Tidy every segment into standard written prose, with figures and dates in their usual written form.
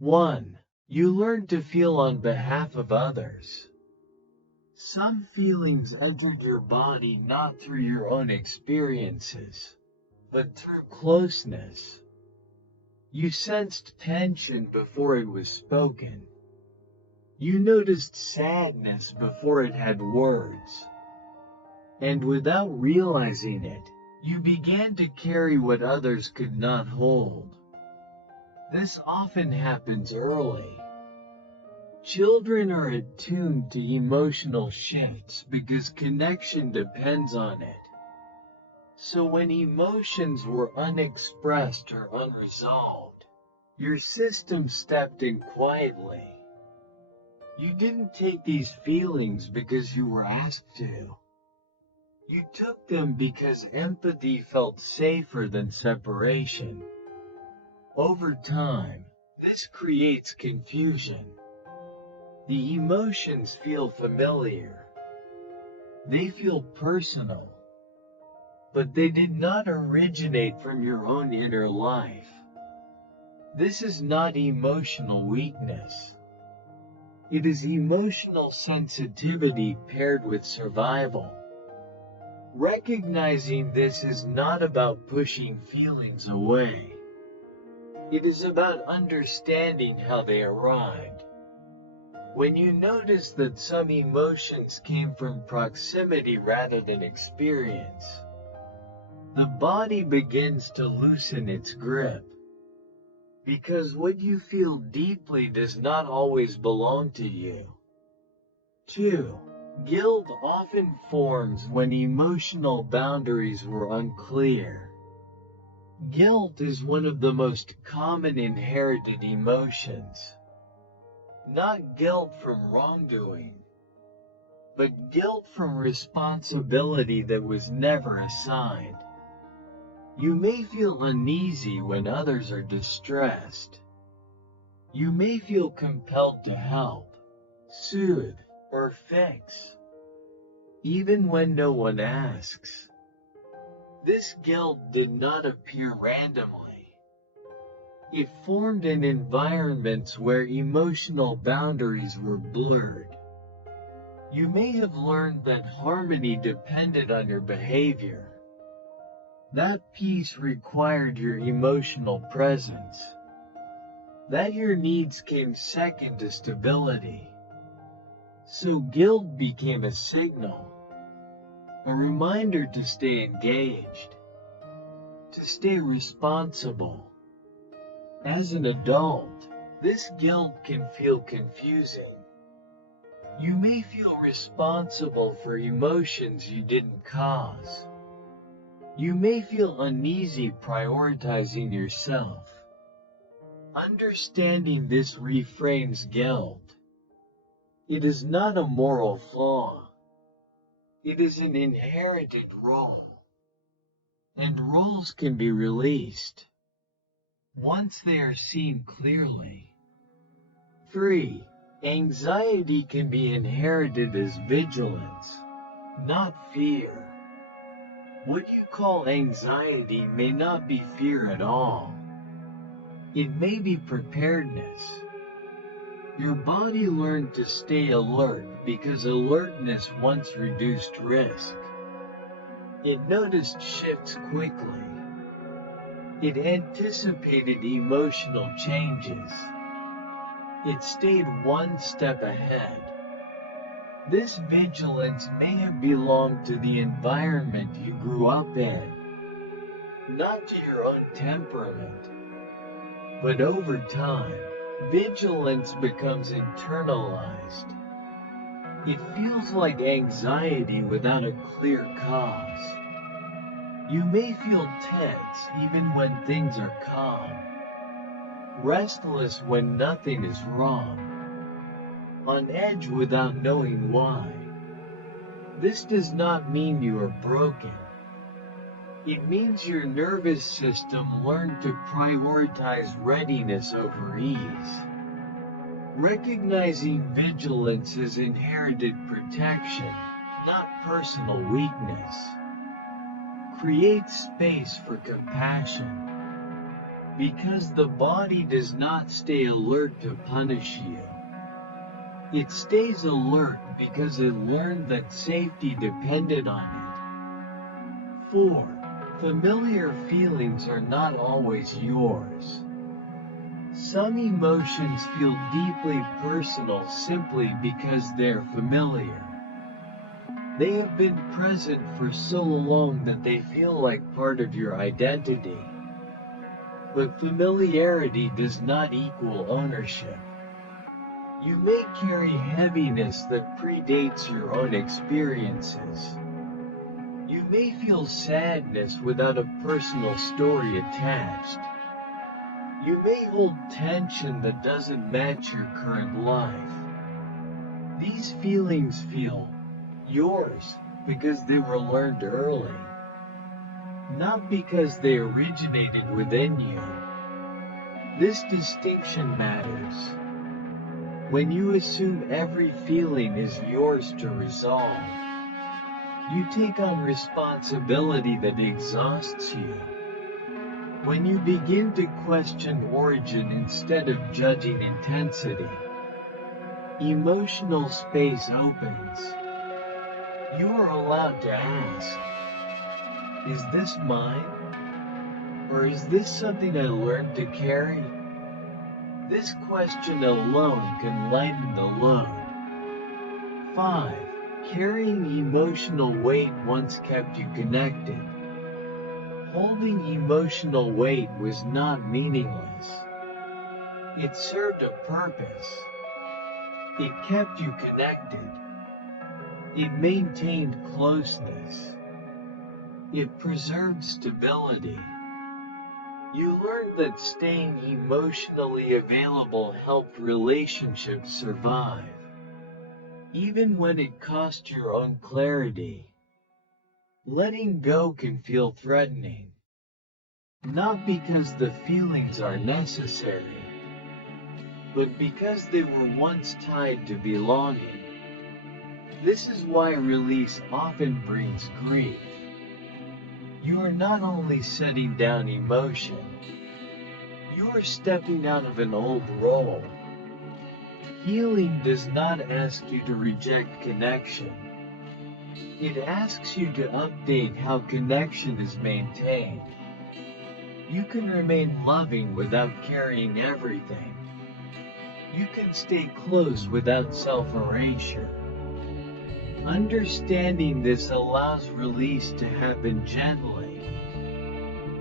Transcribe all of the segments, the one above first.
1. You learn to feel on behalf of others. Some feelings entered your body not through your own experiences, but through closeness. You sensed tension before it was spoken. You noticed sadness before it had words. And without realizing it, you began to carry what others could not hold. This often happens early. Children are attuned to emotional shifts because connection depends on it. So when emotions were unexpressed or unresolved, your system stepped in quietly. You didn't take these feelings because you were asked to. You took them because empathy felt safer than separation. Over time, this creates confusion. The emotions feel familiar. They feel personal. But they did not originate from your own inner life. This is not emotional weakness. It is emotional sensitivity paired with survival. Recognizing this is not about pushing feelings away. It is about understanding how they arrived. When you notice that some emotions came from proximity rather than experience, the body begins to loosen its grip. Because what you feel deeply does not always belong to you. 2. Guilt often forms when emotional boundaries were unclear. Guilt is one of the most common inherited emotions. Not guilt from wrongdoing, but guilt from responsibility that was never assigned. You may feel uneasy when others are distressed. You may feel compelled to help, soothe, or fix, even when no one asks. This guilt did not appear randomly. It formed in environments where emotional boundaries were blurred. You may have learned that harmony depended on your behavior. That peace required your emotional presence. That your needs came second to stability. So guilt became a signal, a reminder to stay engaged, to stay responsible. As an adult, this guilt can feel confusing. You may feel responsible for emotions you didn't cause. You may feel uneasy prioritizing yourself. Understanding this reframes guilt. It is not a moral flaw. It is an inherited role. And roles can be released once they are seen clearly. 3. Anxiety can be inherited as vigilance, not fear. What you call anxiety may not be fear at all. It may be preparedness. Your body learned to stay alert because alertness once reduced risk. It noticed shifts quickly. It anticipated emotional changes. It stayed one step ahead. This vigilance may have belonged to the environment you grew up in, not to your own temperament. But over time, vigilance becomes internalized. It feels like anxiety without a clear cause. You may feel tense even when things are calm, restless when nothing is wrong, on edge without knowing why. This does not mean you are broken. It means your nervous system learned to prioritize readiness over ease. Recognizing vigilance as inherited protection, not personal weakness, creates space for compassion. Because the body does not stay alert to punish you. It stays alert because it learned that safety depended on it. 4. Familiar feelings are not always yours. Some emotions feel deeply personal simply because they're familiar. They have been present for so long that they feel like part of your identity. But familiarity does not equal ownership. You may carry heaviness that predates your own experiences. You may feel sadness without a personal story attached. You may hold tension that doesn't match your current life. These feelings feel yours because they were learned early, not because they originated within you. This distinction matters. When you assume every feeling is yours to resolve, you take on responsibility that exhausts you. When you begin to question origin instead of judging intensity, emotional space opens. You are allowed to ask, is this mine? Or is this something I learned to carry? This question alone can lighten the load. 5. Carrying emotional weight once kept you connected. Holding emotional weight was not meaningless. It served a purpose. It kept you connected. It maintained closeness. It preserved stability. You learned that staying emotionally available helped relationships survive, even when it cost your own clarity. Letting go can feel threatening, not because the feelings are necessary, but because they were once tied to belonging. This is why release often brings grief. You are not only setting down emotion, you are stepping out of an old role. Healing does not ask you to reject connection. It asks you to update how connection is maintained. You can remain loving without carrying everything. You can stay close without self-erasure. Understanding this allows release to happen gently,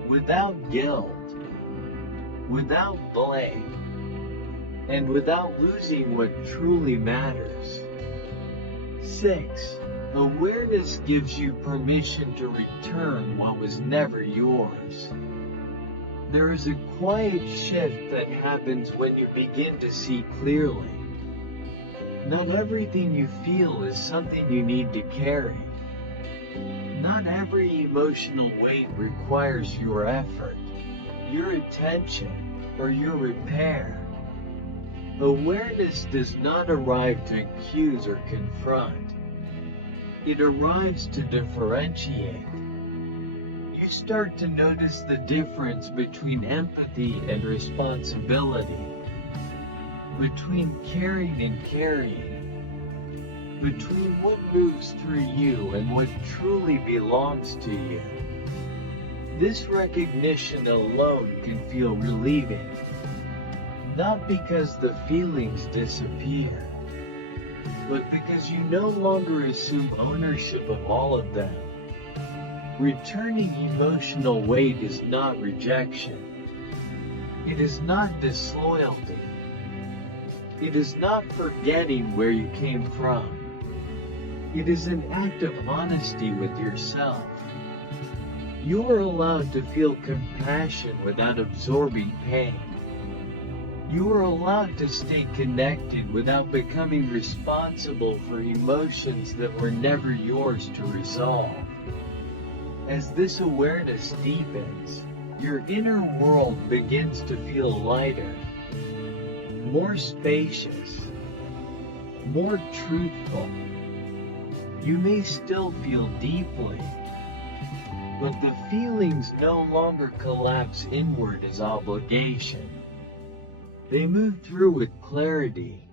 without guilt, without blame, and without losing what truly matters. 6. Awareness gives you permission to return what was never yours. There is a quiet shift that happens when you begin to see clearly. Not everything you feel is something you need to carry. Not every emotional weight requires your effort, your attention, or your repair. Awareness does not arrive to accuse or confront. It arrives to differentiate. You start to notice the difference between empathy and responsibility, between caring and carrying, between what moves through you and what truly belongs to you. This recognition alone can feel relieving, not because the feelings disappear, but because you no longer assume ownership of all of them. Returning emotional weight is not rejection. It is not disloyalty. It is not forgetting where you came from. It is an act of honesty with yourself. You are allowed to feel compassion without absorbing pain. You are allowed to stay connected without becoming responsible for emotions that were never yours to resolve. As this awareness deepens, your inner world begins to feel lighter, more spacious, more truthful. You may still feel deeply, but the feelings no longer collapse inward as obligation. They move through with clarity,